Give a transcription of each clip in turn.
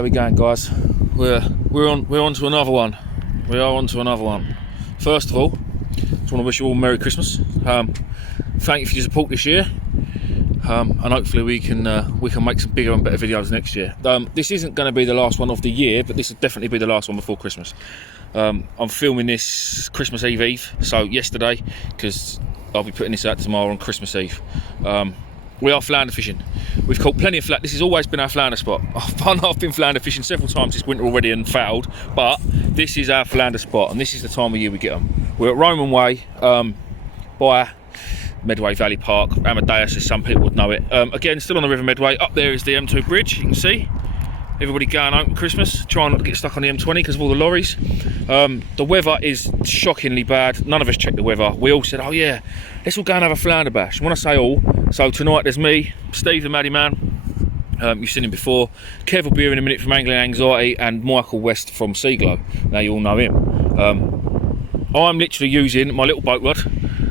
how we going, guys? We're on to another one. We are on to another one. First of all, just want to wish you all Merry Christmas. Thank you for your support this year, and hopefully we can make some bigger and better videos next year. This isn't going to be the last one of the year, but this will definitely be the last one before Christmas. I'm filming this Christmas Eve, so yesterday, because I'll be putting this out tomorrow on Christmas Eve. We are flounder fishing. We've caught plenty of flounder. This has always been our flounder spot. I've been flounder fishing several times this winter already and failed, but this is our flounder spot, and this is the time of year we get them. We're at Roman Way, by Medway Valley Park, Maddies, as some people would know it. Again, still on the River Medway. Up there is the M2 bridge, you can see. Everybody going home for Christmas, trying not to get stuck on the M20 because of all the lorries. The weather is shockingly bad. None of us checked the weather. We all said, oh yeah, let's all go and have a flounder bash. When I say all, so tonight there's me, Steve the Maddie Man, you've seen him before, Kev will be here in a minute from Angling Anxiety, and Michael West from Seaglow. Now you all know him. I'm literally using my little boat rod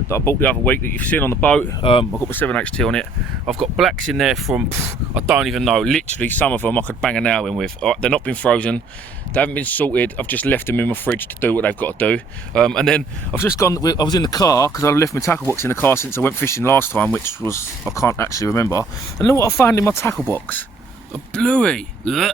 that I bought the other week that you've seen on the boat. I've got my 7HT on it. I've got blacks in there from, I don't even know, literally some of them I could bang a nail in with. They're not been frozen, they haven't been salted, I've just left them in my fridge to do what they've got to do. And then I've just gone, I was in the car, because I left my tackle box in the car since I went fishing last time, which was, I can't actually remember. And look what I found in my tackle box, a bluey. Ugh.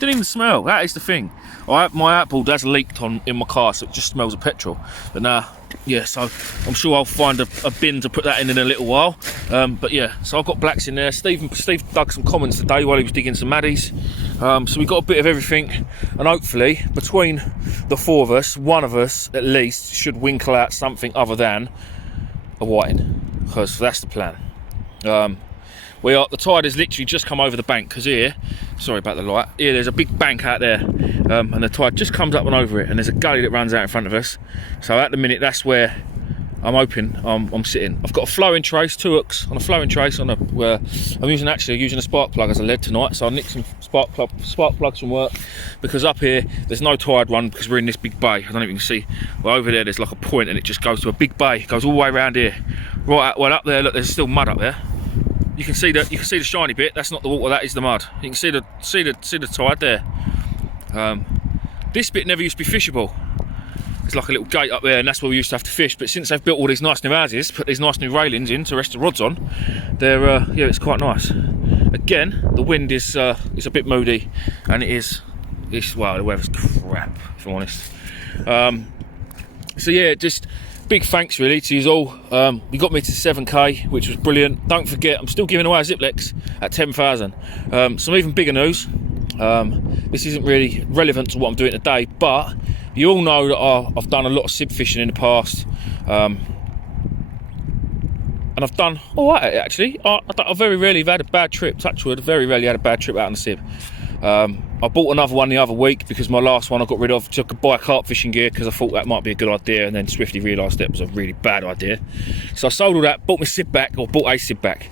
Didn't even smell, that is the thing. My outboard has leaked in my car, so it just smells of petrol. But nah, yeah, so I'm sure I'll find a bin to put that in a little while. But yeah, so I've got blacks in there. Steve dug some commons today while he was digging some Maddies. So we got a bit of everything, and hopefully between the four of us, one of us at least should winkle out something other than a whiting, because that's the plan. The tide has literally just come over the bank, because here, sorry about the light, here there's a big bank out there, and the tide just comes up and over it, and there's a gully that runs out in front of us. So at the minute, that's where I'm hoping I'm sitting. I've got a flowing trace, 2 hooks on a flowing trace on I'm using a spark plug as a lead tonight, so I nicked some spark plugs from work, because up here there's no tide run because we're in this big bay. I don't know if you can see, well over there there's like a point and it just goes to a big bay, it goes all the way around here. Right, well up there, look, there's still mud up there. You can see the shiny bit. That's not the water. That is the mud. You can see the tide there. This bit never used to be fishable. It's like a little gate up there, and that's where we used to have to fish. But since they've built all these nice new houses, put these nice new railings in to rest the rods on, they're yeah, it's quite nice. Again, the wind is a bit moody, and well, the weather's crap, if I'm honest. So yeah, just big thanks really to you all. You got me to 7k, which was brilliant. Don't forget, I'm still giving away a Ziplex at 10,000. Some even bigger news. This isn't really relevant to what I'm doing today, but you all know that I've done a lot of sib fishing in the past, and I've done all right actually. I very rarely have had a bad trip. Touch wood, very rarely had a bad trip out on the sib. I bought another one the other week because my last one I got rid of. Took a buy carp fishing gear because I thought that might be a good idea, and then swiftly realised that was a really bad idea. So I sold all that, bought my sib back, or bought a sib back.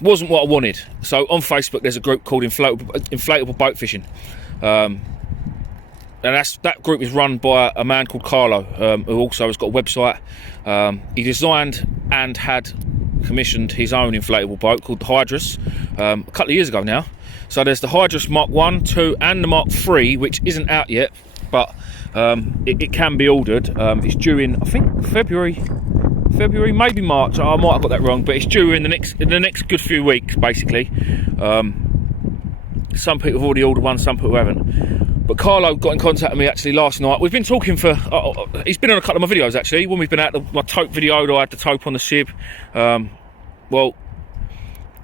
Wasn't what I wanted. So on Facebook there's a group called Inflatable Boat Fishing, and that group is run by a man called Carlo, who also has got a website. He designed and had commissioned his own inflatable boat called the Hydrus a couple of years ago now. So there's the Hydrus Mark 1, 2 and the Mark 3, which isn't out yet, but it can be ordered. It's due in, I think, February, maybe March. I might have got that wrong, but it's due in the next good few weeks, basically. Some people have already ordered one, some people haven't. But Carlo got in contact with me actually last night. We've been talking for, he's been on a couple of my videos actually. When we've been out, my taupe video, I had the taupe on the sib. Well,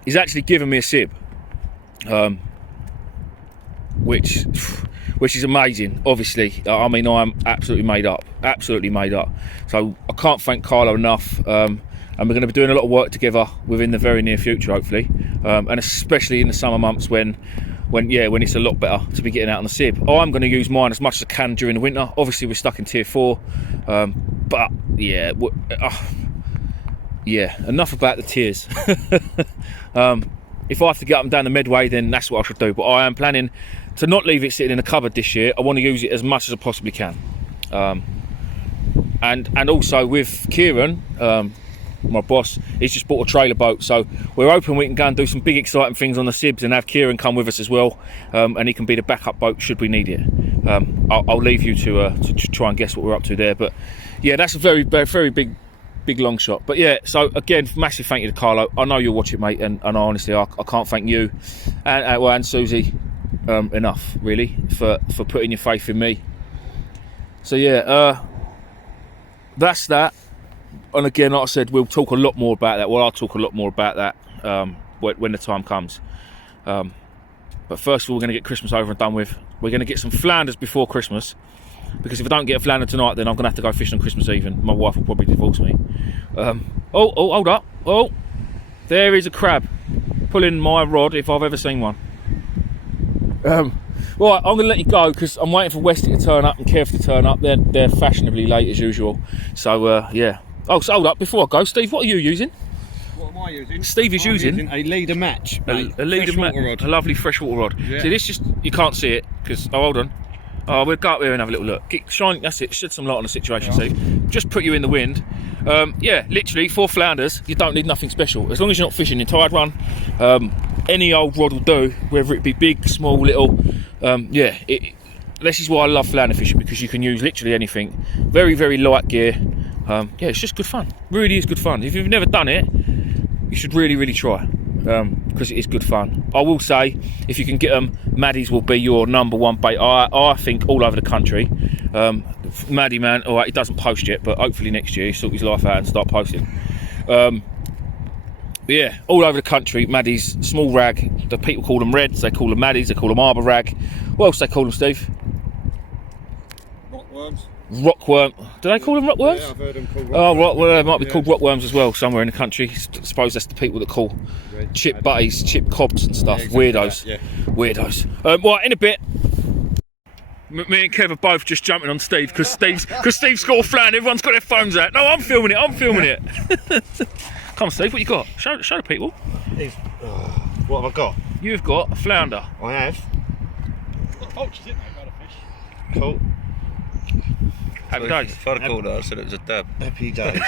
he's actually given me a sib. Which is amazing, obviously. I mean, I'm absolutely made up. So I can't thank Carlo enough, and we're going to be doing a lot of work together within the very near future, hopefully, and especially in the summer months when it's a lot better to be getting out on the sib. I'm going to use mine as much as I can during the winter. Obviously we're stuck in tier 4, but yeah, enough about the tiers. If I have to get up and down the Medway, then that's what I should do. But I am planning to not leave it sitting in a cupboard this year. I want to use it as much as I possibly can. And also with Kieran, my boss, he's just bought a trailer boat, so we're hoping we can go and do some big exciting things on the Sibs and have Kieran come with us as well, and he can be the backup boat should we need it. I'll leave you to try and guess what we're up to there, but yeah, that's a very big long shot. But yeah, so again, massive thank you to Carlo. I know you'll watch it, mate, and honestly I can't thank you and Susie enough really for putting your faith in me. So yeah, that's that. And again, like I said, we'll talk a lot more about that. Well, I'll talk a lot more about that when the time comes. But first of all, we're going to get Christmas over and done with. We're going to get some flounders before Christmas, because if I don't get a flounder tonight, then I'm going to have to go fishing on Christmas Eve, and my wife will probably divorce me. Oh, hold up. Oh, there is a crab pulling my rod if I've ever seen one. Right, I'm going to let you go because I'm waiting for Westy to turn up and Kev to turn up. They're fashionably late as usual. So, yeah. Oh, so hold up, before I go, Steve, what are you using? What am I using? Steve is using a leader match. A leader match, a lovely freshwater rod. Yeah. See, this just, you can't see it because, oh, hold on. Oh, we'll go up here and have a little look. Shine, that's it, shed some light on the situation, yeah. Steve. Just put you in the wind. Yeah, literally, for flounders, you don't need nothing special. As long as you're not fishing in tide run, any old rod will do, whether it be big, small, little. Yeah, this is why I love flounder fishing, because you can use literally anything. Very, very light gear. Yeah, it's just good fun. Really is good fun. If you've never done it, you should really try, because it is good fun. I will say, if you can get them, Maddies will be your #1 bait. I think all over the country. Maddie man, all right, he doesn't post yet, but hopefully next year he'll sort his life out and start posting. Yeah, all over the country, Maddies, small rag. The people call them reds, they call them Maddies, they call them arbor rag. What else do they call them, Steve? Rockworms. Rockworm. Do they call them rockworms? Yeah, I've heard them called rockworms. Oh, right, well, they might be called rockworms as well somewhere in the country. I suppose that's the people that call chip butties, chip cobs and stuff. Yeah, exactly. Weirdos. That, yeah. Weirdos. Right, in a bit. Me and Kev are both just jumping on Steve because Steve's got a flounder. Everyone's got their phones out. No, I'm filming it. Come on, Steve, what you got? Show the people. What have I got? You've got a flounder. I have. Vultures, isn't it, about a fish? Cool. Happy days. If I'd have called her, I said it was a dab. Happy days.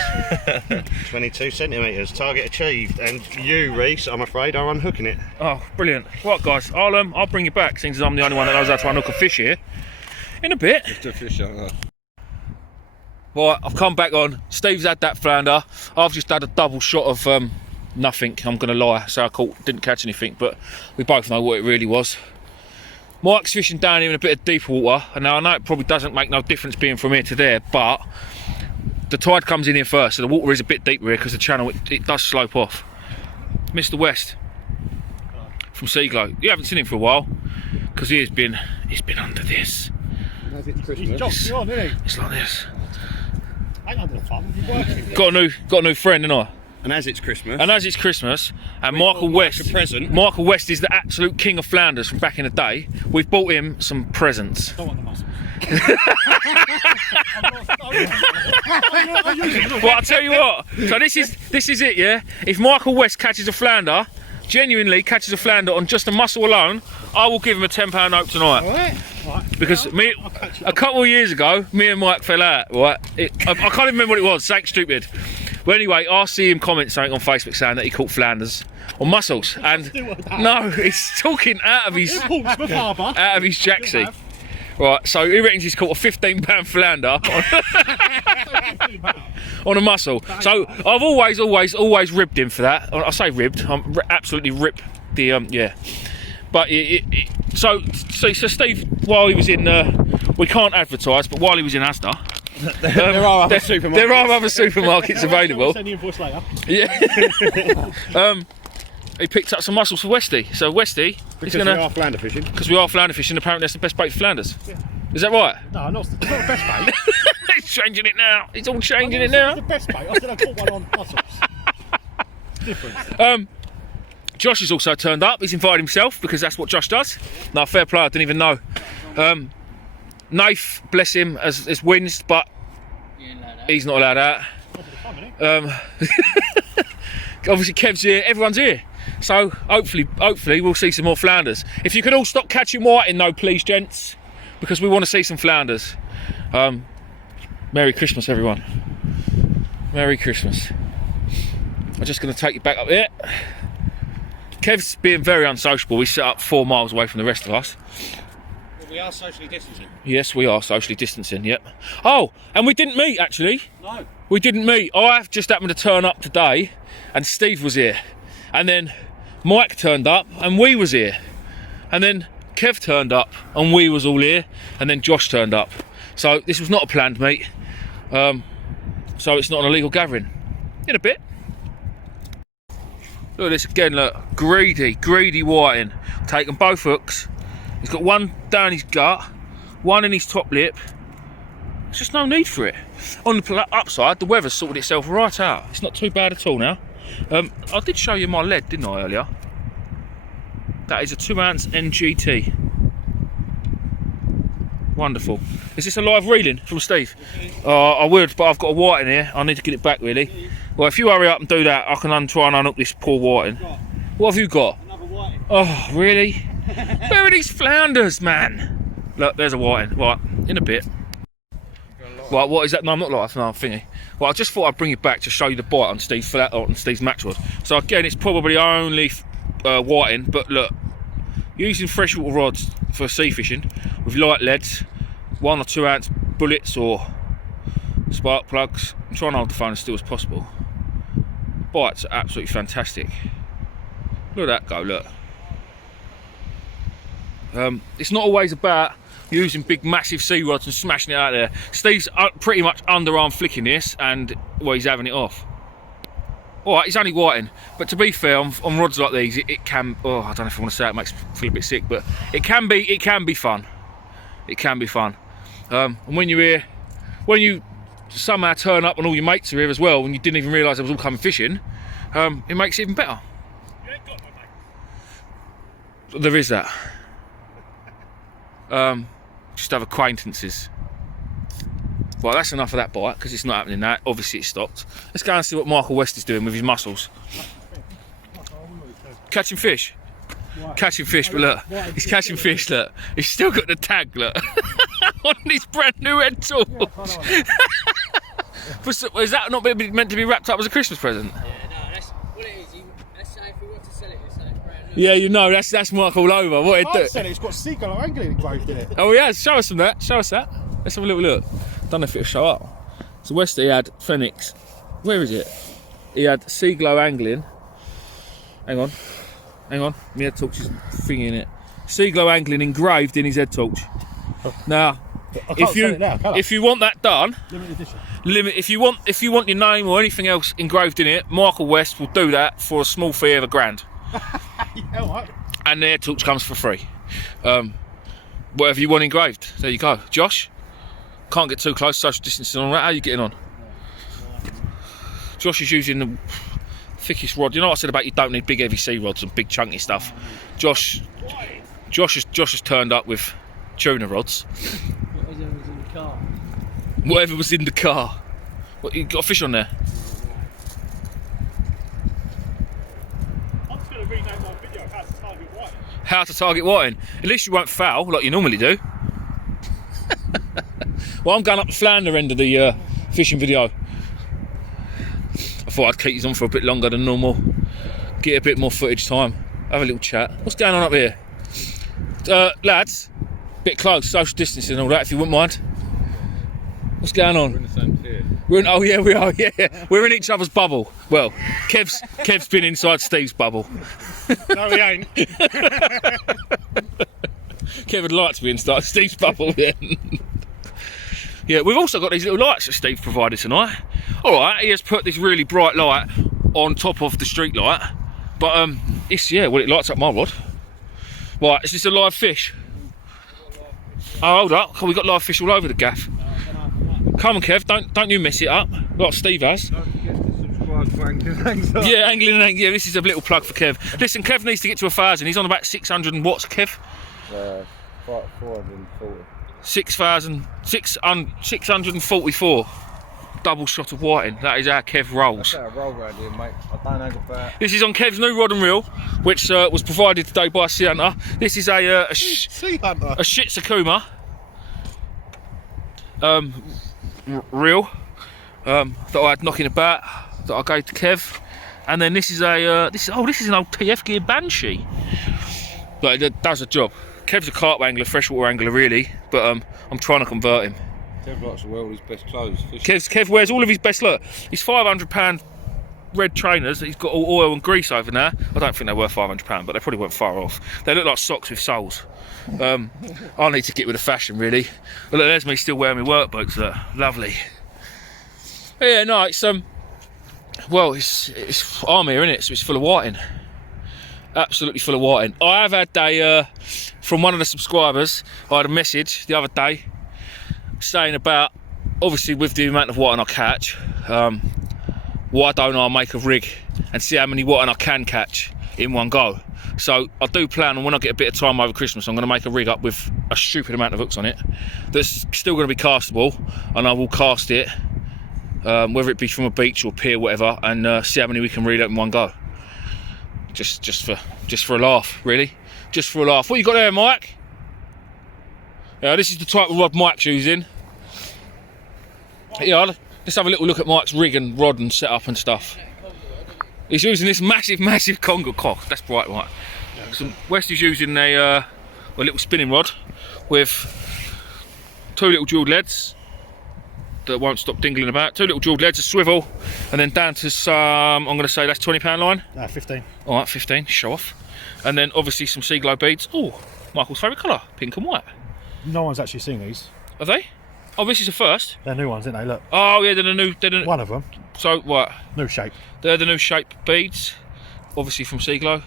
22 centimetres, target achieved. And you, Reese, I'm afraid, are unhooking it. Oh, brilliant. Right, guys, I'll bring you back, since I'm the only one that knows how to unhook a fish here. In a bit. Just a fish on that. Right, I've come back on. Steve's had that flounder. I've just had a double shot of nothing. I'm going to lie. So I didn't catch anything, but we both know what it really was. Mike's fishing down here in a bit of deeper water, and now I know it probably doesn't make no difference being from here to there, but the tide comes in here first, so the water is a bit deeper here because the channel, it does slope off. Mr. West from Seaglow. You haven't seen him for a while because he's been under this. As it's Christmas. He's jogging you on, isn't he? It's like this. Hang on to the fun. You're working. Got a new friend, didn't I? And as it's Christmas. And Michael West. A present. Michael West is the absolute king of flounders from back in the day. We've bought him some presents. Don't want the muscles. Well, I'll tell you what. So this is it, yeah. If Michael West catches a flounder, genuinely catches a flounder on just a mussel alone, I will give him a £10 note tonight. All right. Because a couple of years ago, me and Mike fell out. Right, I can't even remember what it was. Something stupid. But anyway, I see him comment something on Facebook saying that he caught flounders on mussels, and no, he's talking out of his jacksie. Right, so he reckons he's caught a £15 flounder on a mussel. So I've always ribbed him for that. I say ribbed. I'm absolutely ripped the yeah. But so Steve, while he was in, we can't advertise, but while he was in Asda, there are other supermarkets available. Send the invoice later. Yeah. He picked up some mussels for Westy. So Westy, because we are flounder fishing. Because we are flounder fishing. Apparently, that's the best bait for flounders. Yeah. Is that right? No, not the best bait. He's changing it now. He's all changing it now. The best bait. I said I caught one on mussels. It's different. Josh has also turned up. He's invited himself because that's what Josh does. No, fair play. I didn't even know. Nath, bless him, has wins, but he's not allowed out. Obviously, Kev's here. Everyone's here. So hopefully we'll see some more flounders. If you could all stop catching whiting though, please, gents, because we want to see some flounders. Merry Christmas, everyone. Merry Christmas. I'm just going to take you back up there. Kev's being very unsociable. We set up 4 miles away from the rest of us. We are socially distancing. Yes, we are socially distancing, yep. Oh, and we didn't meet, actually. No. We didn't meet. I just happened to turn up today, and Steve was here. And then Mike turned up, and we was here. And then Kev turned up, and we was all here. And then Josh turned up. So this was not a planned meet. So it's not an illegal gathering. In a bit. Look at this again, look. Greedy whiting. Taking both hooks. He's got one down his gut, one in his top lip. There's just no need for it. On the upside, the weather's sorted itself right out. It's not too bad at all now. I did show you my lead, didn't I, earlier? That is a 2-ounce NGT. Wonderful. Is this a live reeling from Steve? I would, but I've got a white in here. I need to get it back, really. Well, if you hurry up and do that, I can try and unhook this poor whiting. What have you got? Another whiting. Oh, really? Where are these flounders, man? Look, there's a whiting. Right, in a bit. Right, what is that? No, I'm not live. No, I'm thingy. Well, I just thought I'd bring it back to show you the bite on Steve's match rod. So again, it's probably only whiting, but look, using freshwater rods for sea fishing with light leads, 1 or 2 ounce bullets or spark plugs. I'm trying to hold the phone as still as possible. Bites are absolutely fantastic. Look at that go, look. It's not always about using big massive sea rods and smashing it out there. Steve's pretty much underarm flicking this, and well, he's having it off. Alright, he's only whiting, but to be fair, on rods like these, it can, oh, I don't know if I want to say it, makes me feel a bit sick, but it can be fun. It can be fun. And when you're here, when you somehow turn up and all your mates are here as well, and you didn't even realise they was all coming fishing, it makes it even better. You ain't got no mate. There is that. Just have acquaintances. Well, that's enough of that bite, because it's not happening now. Obviously it stopped. Let's go and see what Michael West is doing with his mussels. Catching fish. Catching fish, but look, he's catching fish, look. He's still got the tag, look. On his brand new head tools. Is that not meant to be wrapped up as a Christmas present? Yeah, no, that's what it is. Let's say if we want to sell it, let's say it's brand new. Yeah, you know, that's Mike all over. What I said it's got seagull angling engraved in it. Oh yeah, show us some of that. Show us that. Let's have a little look. Don't know if it'll show up. So Westy had Phoenix. Where is it? He had Sea Glow Angling. Hang on. My head torch is thingy in it. Sea Glow Angling engraved in his head torch. Now, if you want that done, if you want your name or anything else engraved in it, Michael West will do that for a small fee of £1,000. Yeah, right. And the head torch comes for free. Whatever you want engraved, there you go. Josh, can't get too close, social distancing on that. How are you getting on? Josh is using the thickest rod. You know what I said about you don't need big heavy sea rods and big chunky stuff. Josh has turned up with tuna rods. Whatever was in the car. Whatever was in the car. What, you got a fish on there? I'm just going to rename my video How to Target White. How to target whiting. At least you won't foul like you normally do. Well, I'm going up the Flounder end of the fishing video. I thought I'd keep these on for a bit longer than normal. Get a bit more footage time. Have a little chat. What's going on up here? Lads, bit close, social distancing and all that, if you wouldn't mind. What's going on? We're in the same tier. Oh yeah, we are, yeah. We're in each other's bubble. Well, Kev's been inside Steve's bubble. No, he ain't. Kev would like to be inside Steve's bubble, yeah. Yeah, we've also got these little lights that Steve provided tonight. Alright, he has put this really bright light on top of the street light. But it's, yeah, well, it lights up my rod. Right, is this a live fish? Oh, hold up, we got live fish all over the gaff. Come on, Kev, don't you mess it up, like Steve has. Don't forget to subscribe for Angling Angler. Yeah, Angling and Angling, yeah, this is a little plug for Kev. Listen, Kev needs to get to 1,000, he's on about 600 and what's Kev? 440. 644 double shot of whiting. That is how Kev rolls. That's how I roll round here, mate. I don't angle back. This is on Kev's new rod and reel, which was provided today by Sea Hunter. This is a Sea Hunter. a Shitsakuma reel that I had knocking about, that I gave to Kev. And then this is a this is an old TF gear Banshee. But it does a job. Kev's a carp angler, freshwater angler really, but I'm trying to convert him. Kev likes to wear all his best clothes. Kev wears all of his best. Look, his £500 red trainers that he's got all oil and grease over there. I don't think they're worth £500, but they probably weren't far off. They look like socks with soles. I need to get with the fashion really. But look, there's me still wearing my work boots. Look, lovely. But yeah, no, it's well, it's army here, isn't it? So it's full of whiting. Absolutely full of whiting. I have had a from one of the subscribers. I had a message the other day saying about, obviously with the amount of whiting I catch, why don't I make a rig and see how many whiting I can catch in one go. So I do plan on, when I get a bit of time over Christmas, I'm going to make a rig up with a stupid amount of hooks on it that's still going to be castable, and I will cast it, whether it be from a beach or pier, whatever, and see how many we can reel out in one go. Just for a laugh, really. Just for a laugh. What you got there, Mike? Yeah, this is the type of rod Mike's using. Yeah, let's have a little look at Mike's rig and rod and setup and stuff. He's using this massive Congo cock. That's bright, Mike. So West is using a little spinning rod with 2 little jewelled leads that won't stop dingling about. 2 little jewelled leads, a swivel, and then down to some, I'm going to say that's £20 line. 15. All right, 15. Show off. And then obviously some sea glow beads. Oh, Michael's favourite colour, pink and white. No one's actually seen these. Are they? Oh, this is the first. They're new ones, aren't they? Look. Oh yeah, they're the new. One of them. So what? New shape. They're the new shape beads, obviously from Sea Glow,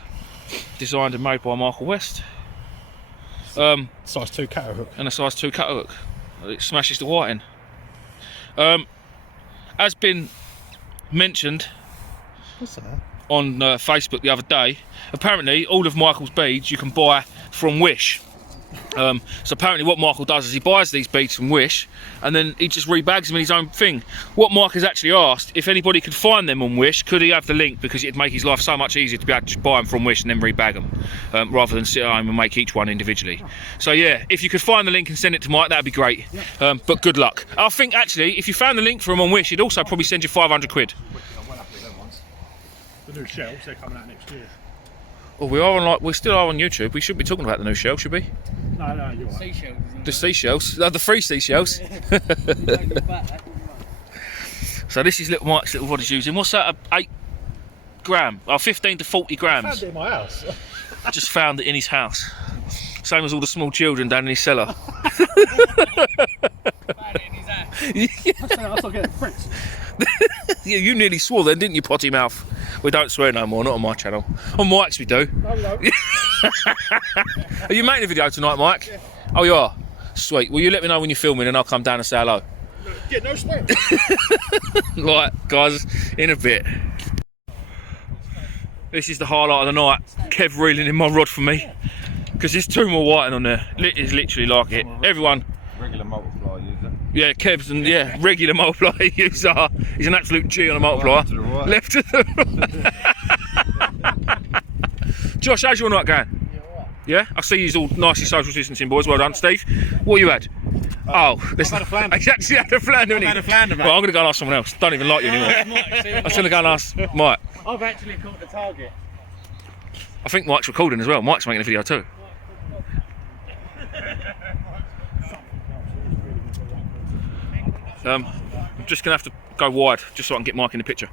designed and made by Michael West. Size 2 cutter hook. And a size 2 cutter hook. It smashes the whiting. As been mentioned What's that? on Facebook the other day, apparently all of Michael's beads you can buy from Wish. So apparently what Michael does is he buys these beads from Wish and then he just rebags them in his own thing. What Mike has actually asked, if anybody could find them on Wish, could he have the link, because it'd make his life so much easier to be able to buy them from Wish and then rebag them, rather than sit at home and make each one individually. So yeah, if you could find the link and send it to Mike, that'd be great. But good luck. I think actually if you found the link for him on Wish, he'd also probably send you 500 quid. The new shells, they're coming out next year. Well, we still are on YouTube. We should be talking about the new shell, should we? No, you're right. Seashells. The seashells, the free seashells. So this is little Mike's little rod he's using. What's that? 8 gram? 15 to 40 I grams. found it in my house. I just found it in his house. Same as all the small children down in his cellar. Found it in his ass. I start getting pricks. Yeah, you nearly swore then, didn't you, potty mouth? We don't swear no more, not on my channel. On Mike's we do. No. Are you making a video tonight, Mike? Yeah. Oh, you are? Sweet. Will you let me know when you're filming and I'll come down and say hello? Yeah, no swear. Right, guys, in a bit. This is the highlight of the night. Kev reeling in my rod for me. Because there's 2 more whiting on there. It's literally like it. Everyone. Regular multiplier user. Yeah, Kev's and regular multiplier user. He's an absolute G on a multiplier. Left to the right. Left to the right. Josh, how's your night going? Yeah? I see you's all nicely social distancing, boys. Well done, Steve. What you had? I've had a flounder. He's actually had a flounder, I've had a flounder, mate. Well, I'm going to go and ask someone else. Don't even like you anymore. I'm going to go and ask Mike. I've actually caught the target. I think Mike's recording as well. Mike's making a video too. I'm just going to have to go wide just so I can get Mike in the picture.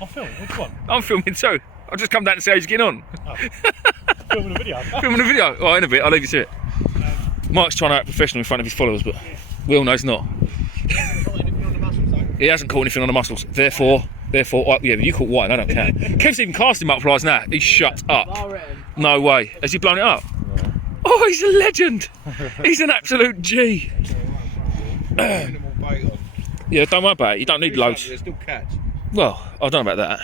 I'm filming. Which one? I'm filming too. I'll just come down and see how he's getting on. Oh. Filming a video. Filming a video? Oh, in a bit. I'll leave you to it. Mike's trying to act professional in front of his followers, but we all know he's not. He hasn't caught anything on the muscles. Therefore, yeah, but you caught white, I don't care. Kev's even casting multipliers now. He's shut up. No way. Has he blown it up? Oh, he's a legend. He's an absolute G. Yeah, don't worry about it. You don't need loads. There's still catch. Well, I don't know about that.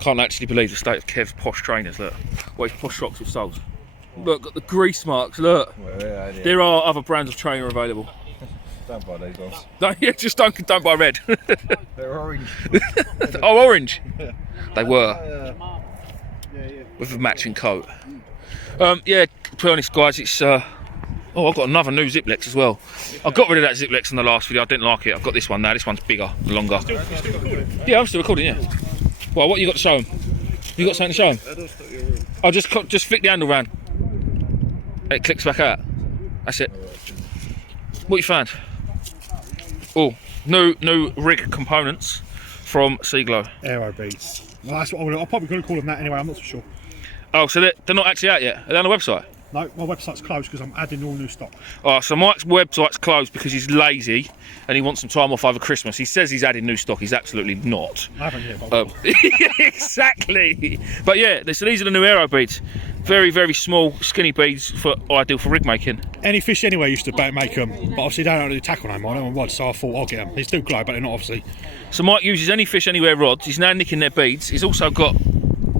Can't actually believe the state of Kev's posh trainers. Look, well, his posh socks with soles. Look, got the grease marks. Look, Well, yeah. there are other brands of trainer available. Don't buy these ones. Just don't buy red. They're orange. Oh, orange. They were with a matching coat. Yeah, to be honest, guys, it's Oh, I've got another new Ziplex as well. I got rid of that Ziplex in the last video. I didn't like it. I've got this one now. This one's bigger, longer. Still recording? Yeah, I'm still recording. Yeah. Well, what you got to show them? You got something to show them? I'll just flick the handle round. It clicks back out. That's it. What you found? Oh, new rig components from Seaglow. Aero beats. Well, that's what I'm probably going to call them that anyway. I'm not so sure. Oh, so they're not actually out yet? Are they on the website? No, my website's closed because I'm adding all new stock. Oh, so Mike's website's closed because he's lazy and he wants some time off over Christmas. He says he's adding new stock. He's absolutely not. I haven't yet. But Exactly. But yeah, so these are the new aero beads. Very, very small, skinny beads ideal for rig making. Any fish anywhere used to make them, but obviously they don't do tackle no more. I don't want rods, so I thought I'll get them. They still glow, but they're not obviously. So Mike uses any fish anywhere rods. He's now nicking their beads. He's also got.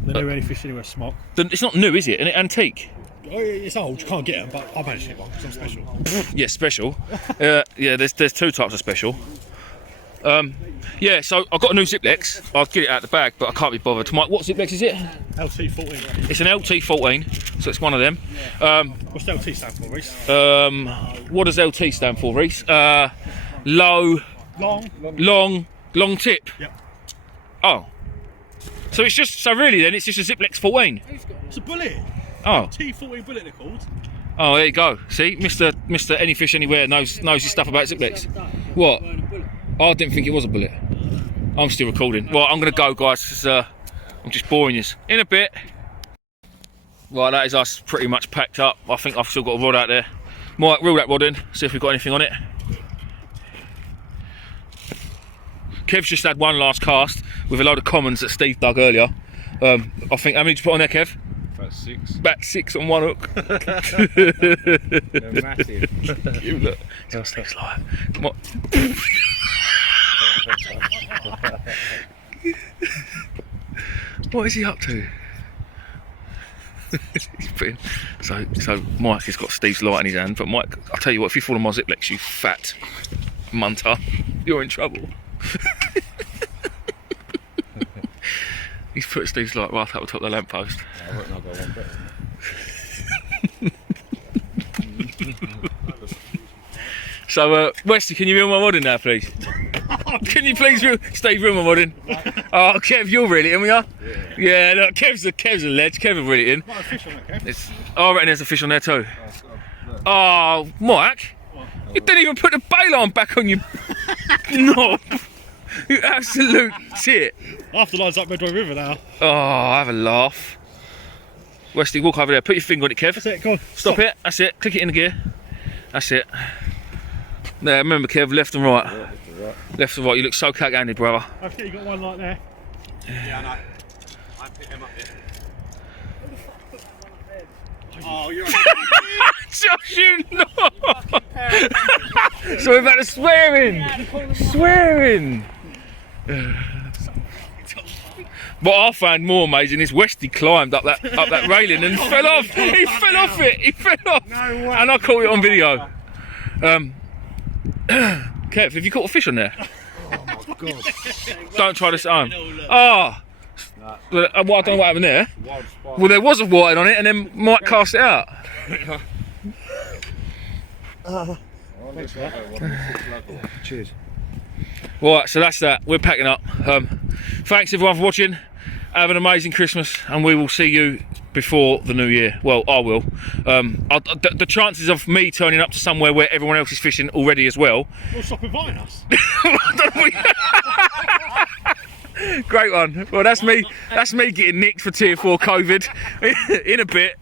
The new any fish anywhere smock. It's not new, is it? An antique. Oh, it's old. You can't get them, but I managed to get one because I'm special. Yeah, special. Yeah, there's two types of special. Yeah, so I've got a new Ziplex. I'll get it out of the bag, but I can't be bothered. Mike, what Ziplex is it? LT14. It's an LT14, so it's one of them. What's LT stand for, Reese? What does LT stand for, Reese? Low, long tip. Yep. Oh, so it's just really then it's just a Ziplex 14. It's a bullet. Oh, T14 bullet they're called. oh, there you go. See, Mr. Any Fish Anywhere knows his stuff about Ziplex. What? Oh, I didn't think it was a bullet. I'm still recording. Well, I'm going to go, guys, because I'm just boring you. In a bit. Right, that is us pretty much packed up. I think I've still got a rod out there. Might reel that rod in, see if we've got anything on it. Kev's just had one last cast with a load of commons that Steve dug earlier. I think, how many did you put on there, Kev? About 6. About 6 on one hook. They're massive. You look. See what Steve's like. What? What is he up to? He's putting, so Mike has got Steve's light in his hand, but Mike, I'll tell you what, if you fall on my Ziplex, you fat munter, you're in trouble. He's put Steve's light right up the top of the lamppost. I reckon I'll go one better. So, Westy, can you reel my rod in now, please? Can you please Steve, reel my rod in? Oh, Kev, you'll reel it in, will ya? Yeah, look, Kev's a ledge. Kev will reel it in. Might have fish on that, Kev. Oh, I reckon there's a fish on there too. Oh, Mike, you didn't even put the bail arm back on your knob. You absolute tit. Half the line's up Medway River now. Oh, have a laugh. Westy, walk over there. Put your finger on it, Kev. That's it, go on. Stop it. That's it. Click it in the gear. That's it. Now, remember, Kev, left and right. Yeah, right. Left and right. You look so cack-handed, brother. I think you got one like there. Yeah, I know. I picked him up here. Oh, you're Josh, you know. So we've had a swearing. Swearing. What I found more amazing is Westy climbed up that railing and fell off. He fell off it. He fell off. No way. And I caught it on video. Kev, have you caught a fish on there? Oh my god. Don't try this at home. Oh. Well, I don't know what happened there. Wild spike. Well, there was a whiting on it, and then Mike cast it out. Cheers. Right, so that's that. We're packing up. Thanks everyone for watching. Have an amazing Christmas, and we will see you before the new year. Well, I will. The chances of me turning up to somewhere where everyone else is fishing already as well. Well, stop inviting us. Great one. Well, that's me. That's me getting nicked for tier 4 COVID. In a bit.